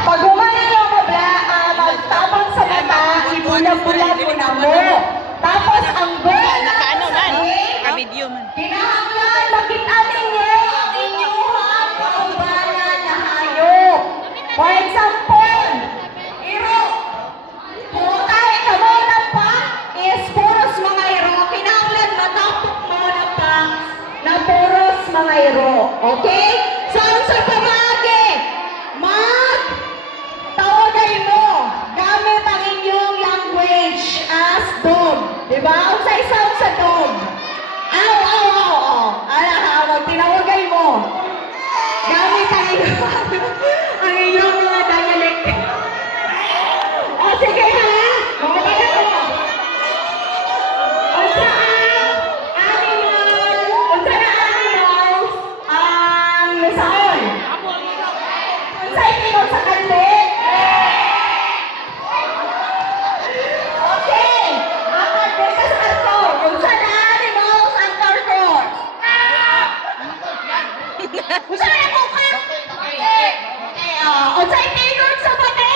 Pag umani nyo magtabang sa mata, ibulag-bulag mo na mo. Tapos ang goal natin sa game, kinahanglan makita ninyo ang inyong kaubanan na hayop. For example, iro. Putay ka mo na pa is puros mga iro. Kinahanglan matapok mo na pa na puros mga iro. Okay? So, sa pamagi, tawagay mo gamit ang inyong language as dog. Diba? Unsay sound sa dog. Aw, aw, aw, aw. Ala, tinawagay mo. Gamit ang inyong mga dialect. O, sige ha. Mamagay mo. Unsa na animals ang nasaon? Unsay tingog sa kanli? Usa na ko ka? Unsay tingog sa bati?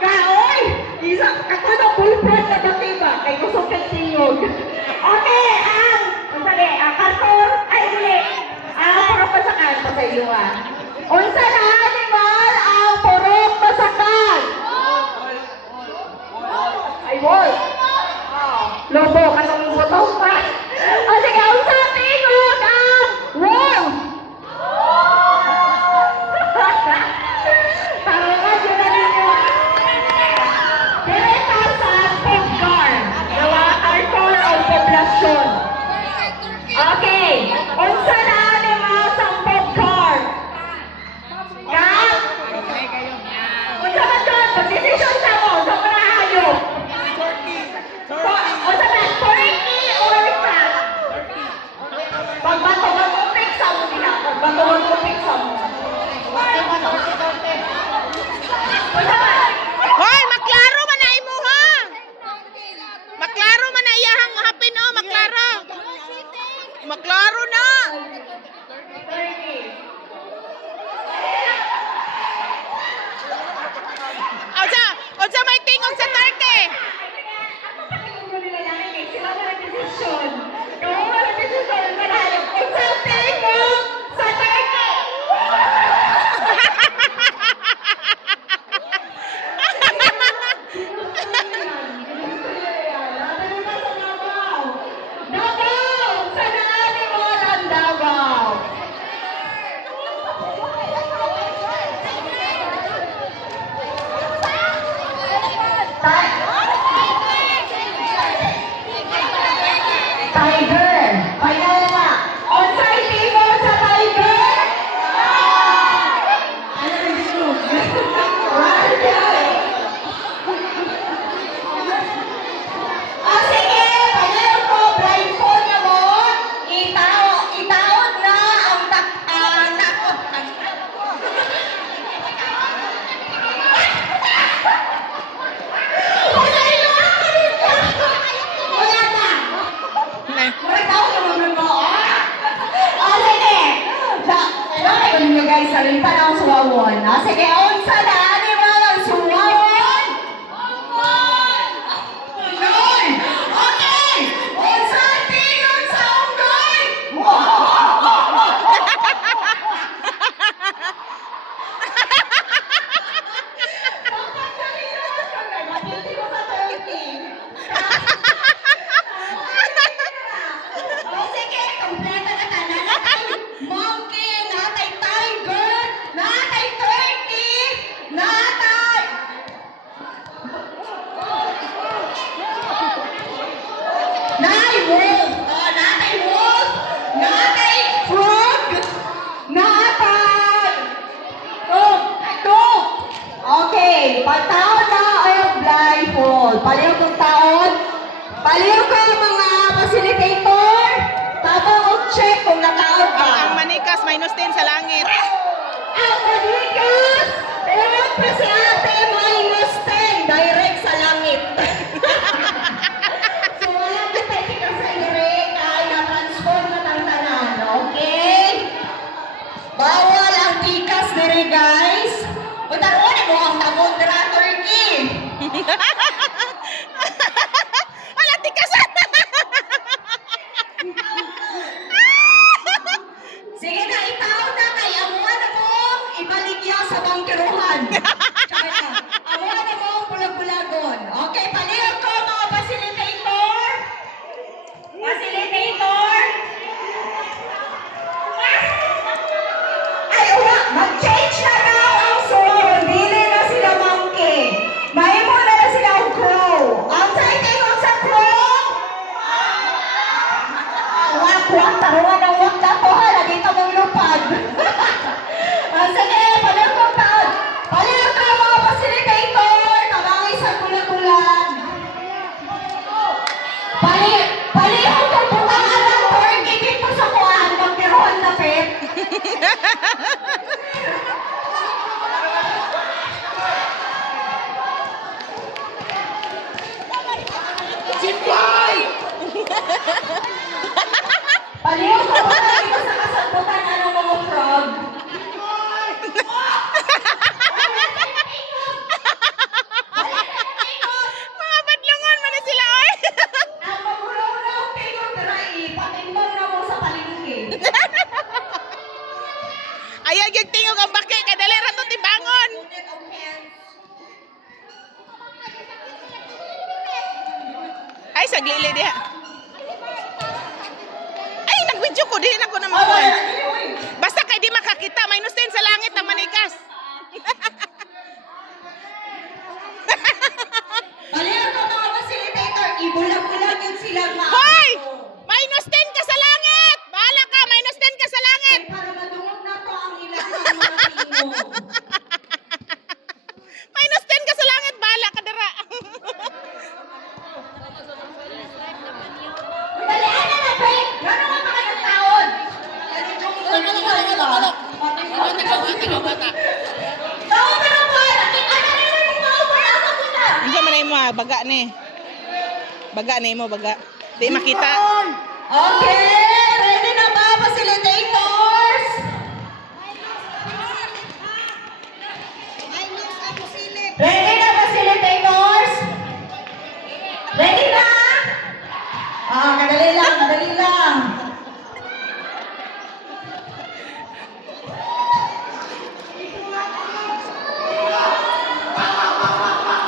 Kaoy! Isa ako na full-front na bati ba? Kay gusto kang tingog. Okay, karton, ay uli. Purok pasakan pa sa iyo ha. Unsa na animal ang purok pasakan? Ay, wolf. Lobo, kanong butong pa. O sige, unsa tingog ang wolf? Tarangan yun na ninyo. Direta sa pagkar. Nawa karton o poblasyon. Okay. Unsa na animal sa pagkar? Unsa man dyan? Pag-decision sa mo. Sa manahayo. Unsa na? Turkey or cat? Pagbato mo pick sa mo nila. Pagbato mo pick sa mo. Hoy, maklaro man na imo ha. Maklaro man na iyahang hapin oh, maklaro. Maklaro na. Unsa may tingog sa turkey? Tiger. Final na. Unsay tingog sa tiger? Ano rin gusto? Sige, panayon ko, blindfold na mo. Itaon na ang takot. Wala na. Murag tao naman mo. Sige. Kailangan ninyo guys, sabihin pa na ang suwawon. Sige, unsa na animal ang suwawon? Unggoy! Okay! Unsa tingog sa unggoy? Sige, kompleto na ta. Natay monkey, natay tiger, natay turkey, natay... Natay wolf, natay frog, natay... Dog. Okay, pagtaon na ang blindfold. Paliw kong taon. Paliw ko mga facilitator. Tapos check kung nataon ka. Ang manikas -10 sa langit. Ang manikas! Ewan pa si ate, -10. Direct sa langit. So, wala na tayo sa direct. Ay, na-transform na ng tanan. Okay? Bawal ang tikas dire guys. Pataruan mo ang Tamundra Turkey. Ala, tikasan! Sige na, itaw na kay amuan na mong ibaligya sa bangkiruhan. Tsaka na, amuan na mong bulag-bulagon. Okay, palihog ko mga facilitator. Facilitator. Ay, uwa, mag-change na daw ang song. Dili na sila monkey. Mahimo na sila ang crow. Ang tingog sa crow. Wak, taruan ng wak na to ha. Lagi ka mong lupad. Sige, palihog ko taon. Palihog ka mga facilitator. Tabangay sa kulag-kulag. Palihog ko bukangan ng turkey dito sa kuhaan. Magkiroon na pet. Palihog ko bukangan dito sa kasabutan ng mga frog. Mga badlungon man na sila, oy! Ang magulaw-ulaw kayo, pero ipatimbang na mo sa palingki. Ayaw yung tingog ang baki, kadali ra to timbangon. Ay, saglili diha. Ay, nag-video ko, di na ko naman. Basta kay di makakita, minus 10 sa langit ang manikas. Palihog ko mga facilitator, ibulag-bulag yun sila mga Hoy! Minus 10 ka sa langit! Bahala ka, minus 10 ka sa langit! para madungog na to ang ilang mga tingog. Minus 10 ka sa langit, bahala ka dara. Dalian na na, Frank! Gano'n ka mga ng taon? Taon ka na ba? Nakikita na naman yung mga uparasa ko na! Hindi man mo, baga ni. Baga ni mo, baga. Di makita. Okay! Ready na ba, facilitators? Ready na, facilitators? Ready na? Madali lang, madali lang.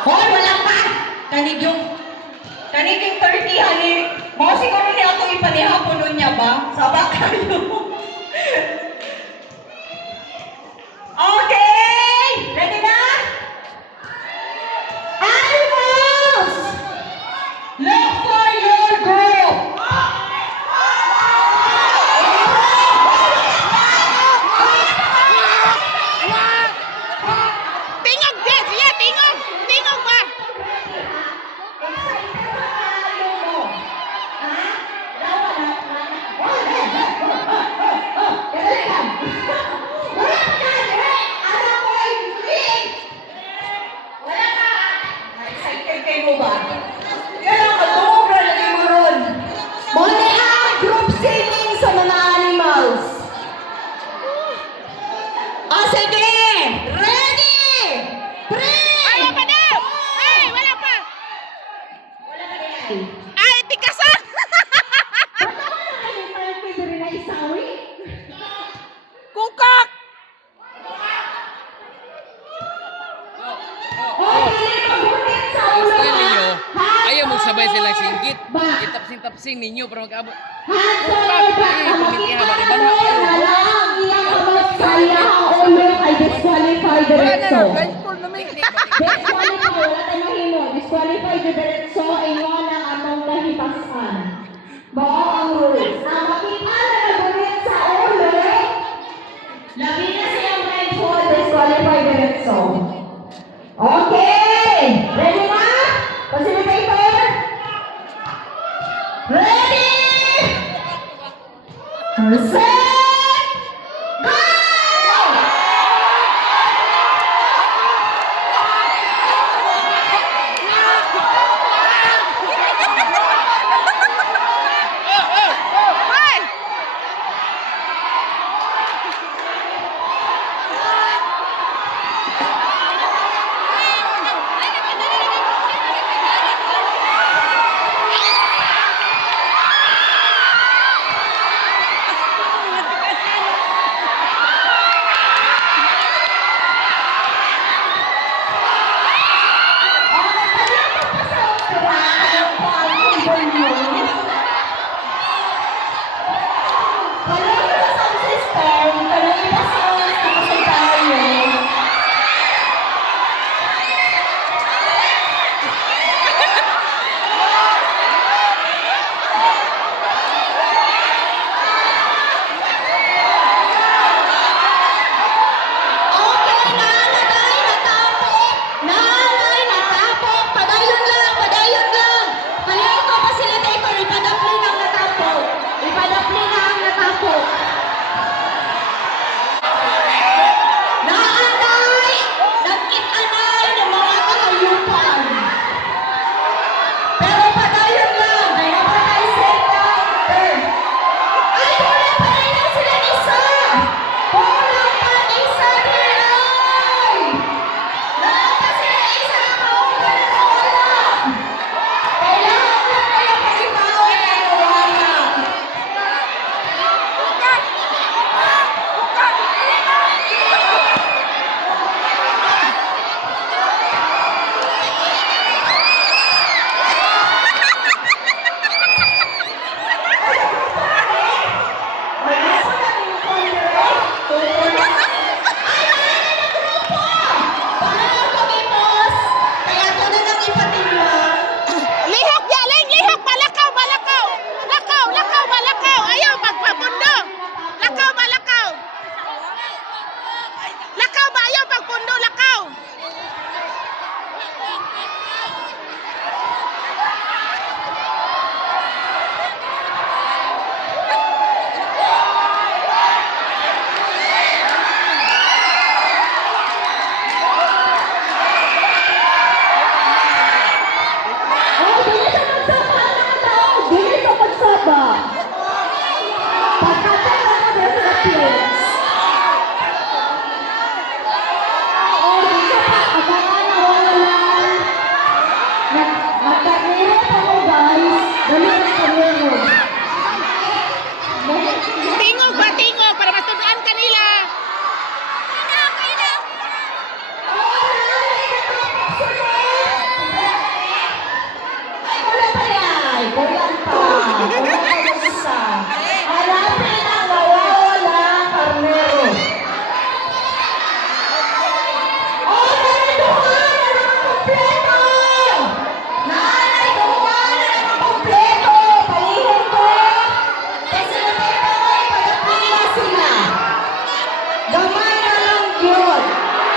Hoy, wala pa! Kanig yung 30, hani. Mga siguro niya ako ipanihapon nun niya ba? Sabak kayo. Okay! Ready na? Animals! Look for your group! Tingog, Des! Yeah, tingog! Tingog ba? Excited ba kayo mo? Ha? Dawa na. Kadali lang. Wala ka na. Alam ko ay green. Wala ka. Excited kayo mo ba? Yan ang mag-uubra lagi mo ron. Muna ang group singing sa mga animals. Sige! Ready! Wala pa daw! Ay, wala pa! Wala ka rin. Ay, tikasa! Kukak! Style ninyo, ayaw magsabay silang singgit. Itapsing-tapsing ninyo para mag-abot. Pumitihan ba? Iba na kayo. Disqualify Wala na lang, blindfold na may. Disqualify the diretso ingon ang atong kahipasan. Mao ang rules. Ang makita na nagunit sa ulo, labi na siyang blindfold, disqualify diretso. Okay! Ready na? Facilitator? Ready? Set! Go! Ay!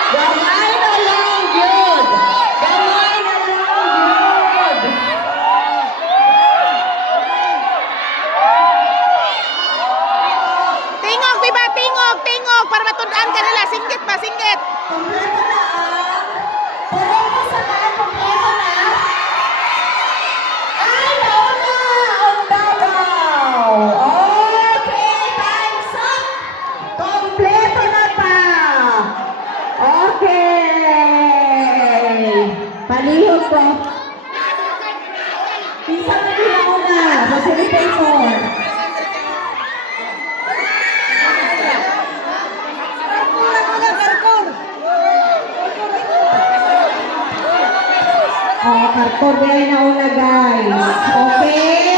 Gamay na lang yun. Gamay na lang yun. Tingog, diba? Tingog, tingog. Para matundaan ka nila. Singgit ba? Singgit. Kompleto na ang... Kompleto sa taan, kompleto na. Ay, nauna! Ang Davao! Okay, time's up! Kompleto na pa! Okay! Palihog ko. Isang palihog na. Facilitate more. Oh, karton na una guys. Okay?